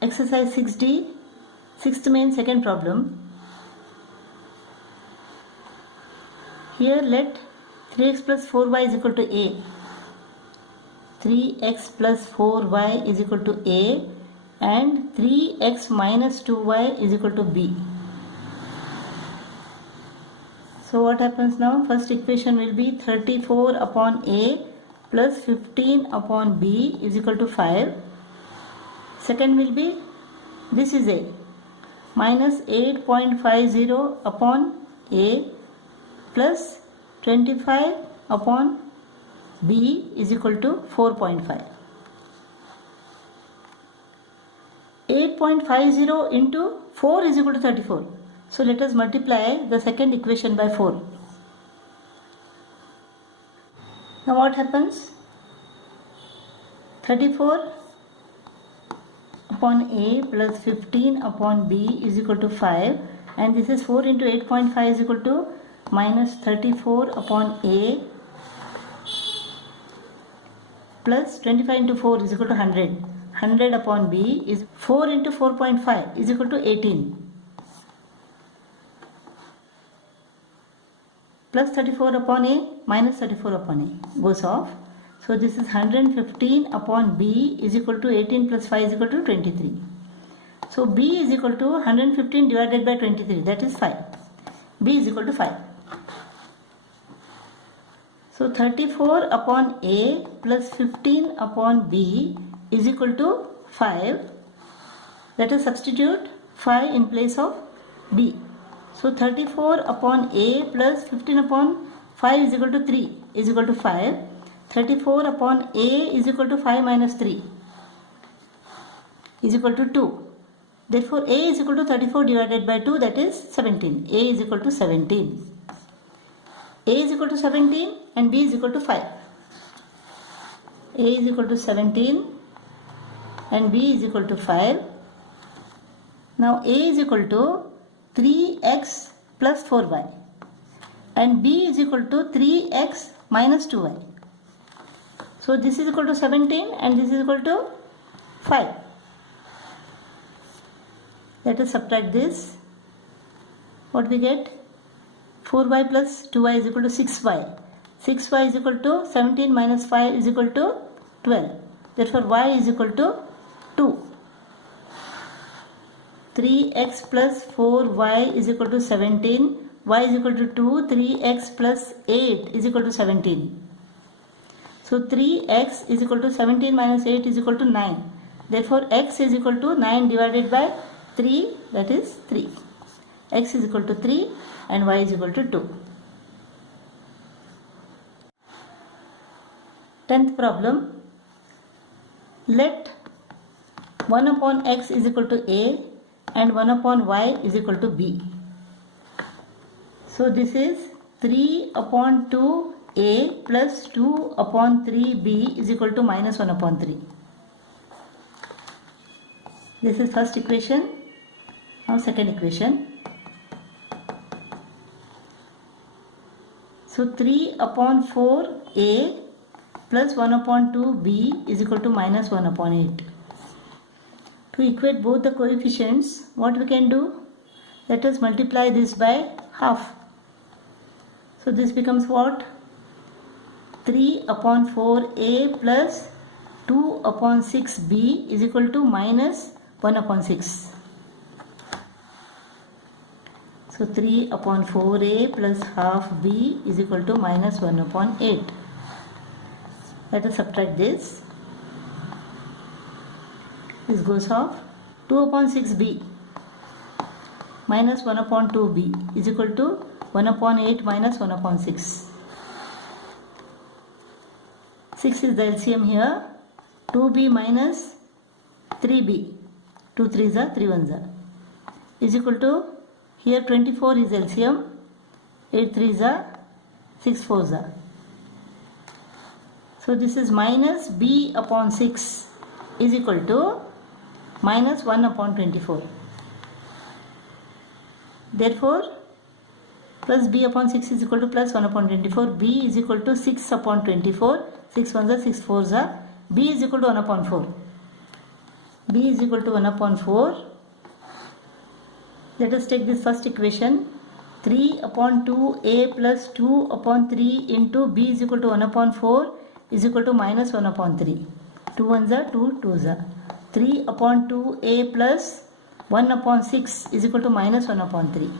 Exercise 6D, sixth main, second problem. Here let 3x plus 4y is equal to a. 3x plus 4y is equal to a and 3x minus 2y is equal to b. So what happens now? First equation will be 34 upon a plus 15 upon b is equal to 5. Second will be, this is a, minus 8.50 upon a plus 25 upon b is equal to 4.5. 8.50 into 4 is equal to 34. So let us multiply the second equation by 4. Now what happens? 34 upon a plus 15 upon b is equal to 5, and this is 4 into 8.5 is equal to minus 34 upon a plus 25 into 4 is equal to 100. 100 upon b is 4 into 4.5 is equal to 18. Plus 34 upon a minus 34 upon a goes off. So this is 115 upon b is equal to 18 plus 5 is equal to 23. So b is equal to 115 divided by 23, that is 5. b is equal to 5. So 34 upon a plus 15 upon b is equal to 5. Let us substitute 5 in place of b. So 34 upon a plus 15 upon 5 is equal to 3 is equal to 5. 34 upon a is equal to 5 minus 3 is equal to 2. Therefore a is equal to 34 divided by 2, that is 17. a is equal to 17. a is equal to 17 and b is equal to 5. a is equal to 17 and b is equal to 5. Now a is equal to 3x plus 4y and b is equal to 3x minus 2y. So this is equal to 17 and this is equal to 5. Let us subtract this. What we get? 4y plus 2y is equal to 6y. 6y is equal to 17 minus 5 is equal to 12. Therefore y is equal to 2. 3x plus 4y is equal to 17. Y is equal to 2. 3x plus 8 is equal to 17. So 3x is equal to 17 minus 8 is equal to 9. Therefore x is equal to 9 divided by 3, that is 3. X is equal to 3 and y is equal to 2. 10th problem. Let 1 upon x is equal to a and 1 upon y is equal to b. So this is 3 upon 2a plus 2 upon 3b is equal to minus 1 upon 3. This is first equation. Now second equation. So 3 upon 4a plus 1 upon 2b is equal to minus 1 upon 8. To equate both the coefficients, what we can do? Let us multiply this by half. So this becomes what? 3 upon 4a plus 2 upon 6b is equal to minus 1 upon 6. So 3 upon 4a plus half b is equal to minus 1 upon 8. Let us subtract this. This goes off. 2 upon 6b minus 1 upon 2b is equal to 1 upon 8 minus 1 upon 6. 6 is the LCM here. 2b minus 3b. 2 3s are 3 1s are. Is equal to, here 24 is LCM. 8 3s are 6 4s are. So this is minus b upon 6 is equal to minus 1 upon 24. Therefore, plus b upon 6 is equal to plus 1 upon 24. b is equal to 6 upon 24. 6 1s are 6 4s are. b is equal to 1 upon 4. b is equal to 1 upon 4. Let us take this first equation. 3 upon 2a plus 2 upon 3 into b is equal to 1 upon 4 is equal to minus 1 upon 3. 2 ones are 2 twos are. 3 upon 2a plus 1 upon 6 is equal to minus 1 upon 3.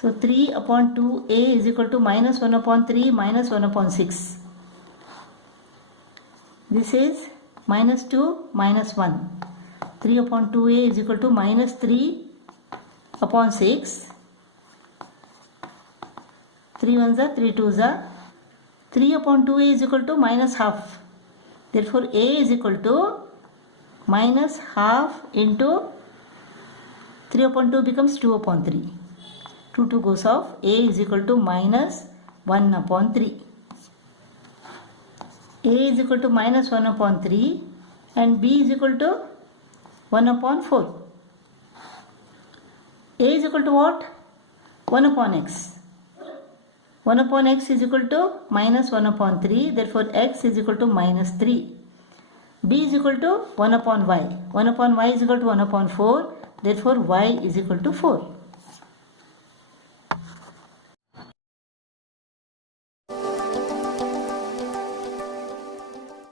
So 3 upon 2a is equal to minus 1 upon 3 minus 1 upon 6. This is minus 2 minus 1. 3 upon 2a is equal to minus 3 upon 6. 3 ones are 3 twos are. 3 upon 2a is equal to minus half. Therefore a is equal to minus half into 3 upon 2 becomes 2 upon 3. 2 goes off. A is equal to minus 1 upon 3. A is equal to minus 1 upon 3 and b is equal to 1 upon 4. A is equal to what? 1 upon x. 1 upon x is equal to minus 1 upon 3. Therefore x is equal to minus 3. B is equal to 1 upon y. 1 upon y is equal to 1 upon 4. Therefore y is equal to 4.